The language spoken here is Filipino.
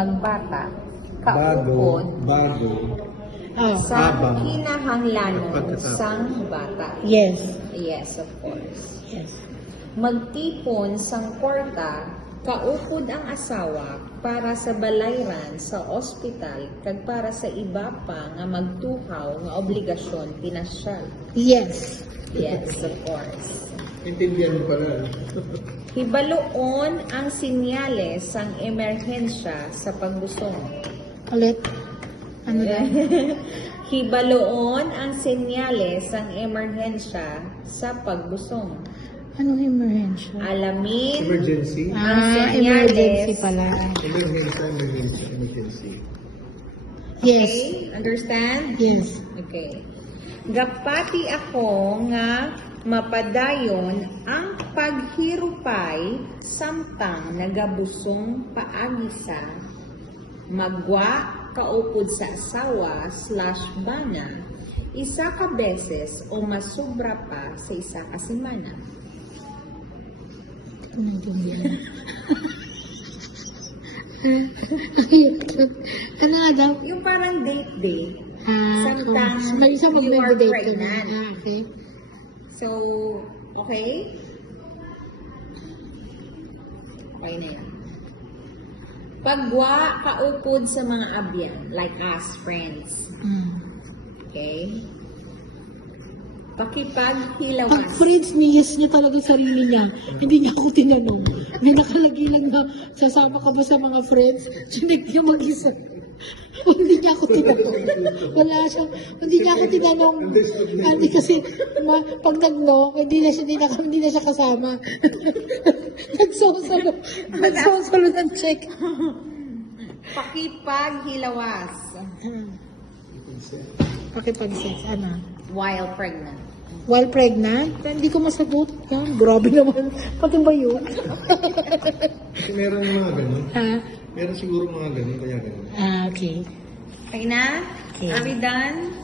Magbata, Bago, kaupod, sa habang, kinahanglanon pagkatapos. sang bata. Yes. Yes, of course. Yes. Magtipon sang kwarta, kaupod ang asawa para sa balayran sa ospital kag para sa iba pa nga magtuhaw nga obligasyon pinasyal. Yes. Yes, of course. Intindihan mo pala. Hibaloon ang sinyales sang emerhensya sa pagbusong. Ulit. Ano daw? Hibaloon ang senyales ng emerhensya sa pagbusong. Anong emergency? Alamin Emergency? ang Emergency senyales. pala. Emergency. Yes. Okay? Understand? Yes. Okay. Gapati ako nga mapadayon ang paghirupay samtang nagabusong paagisa magwa kaupod sa asawa/bana isa ka beses o masubra pa sa isa ka semana. Ano nga daw? Yung parang date. Samtang Samtang isa you are mag-date pregnant. okay. So, okay? Okay na yan. Pagwa kaupod sa mga abyan, like us, friends. Okay? Pakipaghilawas. Pag friends niya, yes niya talaga sarili niya. Hindi niya ako tinanong. May nakalagay lang na sasama ka ba sa mga friends? Sinig niya mag-isa. Hindi niya ako tinanong. Wala siya. Hindi niya ako tinanong. Hindi kasi pag nag-no, hindi na siya kasama. Nagsosolo ng check. Pakipaghilawas. Pakipag-sex, ano? While pregnant. While pregnant? Hindi ko masagot. Yan, grabe naman. Pati ba yun? Kasi meron mga ganun. Ha? Meron siguro mga ganun, kaya ganun. Okay. Okay na? Okay. Are we done?